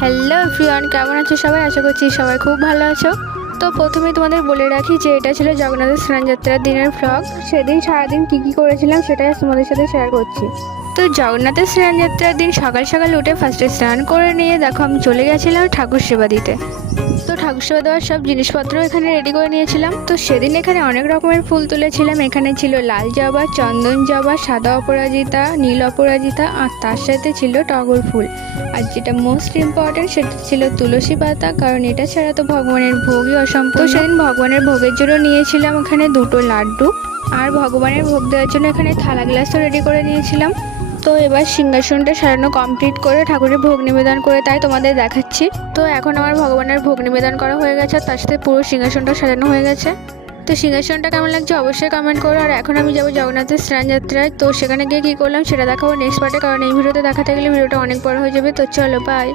Hello everyone, কেমন আছো সবাই? আশা করছি সবাই খুব ভালো আছো। তো প্রথমেই তোমাদের বলে রাখি যে এটা ছিল জগন্নাথের স্নানযাত্রার দিনের ভ্লগ। সেদিন সারাদিন কী করেছিলাম সেটাই তোমাদের সাথে শেয়ার করছি। তো জগন্নাথের স্নানযাত্রার দিন সকাল সকাল উঠে ফার্স্টে স্নান করে নিয়ে দেখো আমি চলে গেছিলাম ঠাকুর সেবা দিতে। তো ঠাকুর সেবা দেওয়ার সব জিনিসপত্র এখানে রেডি করে নিয়েছিলাম। তো সেদিন এখানে অনেক রকমের ফুল তুলেছিলাম। এখানে ছিল লাল জবা, চন্দন জবা, সাদা অপরাজিতা, নীল অপরাজিতা, আর তার সাথে ছিল টগর ফুল। আর যেটা মোস্ট ইম্পর্টেন্ট সেটা ছিল তুলসী পাতা, কারণ এটা ছাড়া তো ভগবানের ভোগই অসম্পূর্ণ। তো সেদিন ভগবানের ভোগের জন্য নিয়েছিলাম এখানে 2টো লাড্ডু, আর ভগবানের ভোগ দেওয়ার জন্য এখানে থালা গ্লাসও রেডি করে নিয়েছিলাম। তো এবার সিংহাসনটা সারানো কমপ্লিট করে ঠাকুরের ভোগ নিবেদন করে তাই তোমাদের দেখাচ্ছি। তো এখন আমার ভগবানের ভোগ নিবেদন করা হয়ে গেছে, তার সাথে পুরো সিংহাসনটা সাজানো হয়ে গেছে। তো সিংহাসনটা কেমন লাগছে অবশ্যই কমেন্ট করো। আর এখন আমি যাবো জগন্নাথের স্নানযাত্রায়। তো সেখানে গিয়ে কী করলাম সেটা দেখাবো নেক্সট পার্টে, কারণ এই ভিডিওতে দেখাতে গেলে ভিডিওটা অনেক বড় হয়ে যাবে। তো চলো বাই।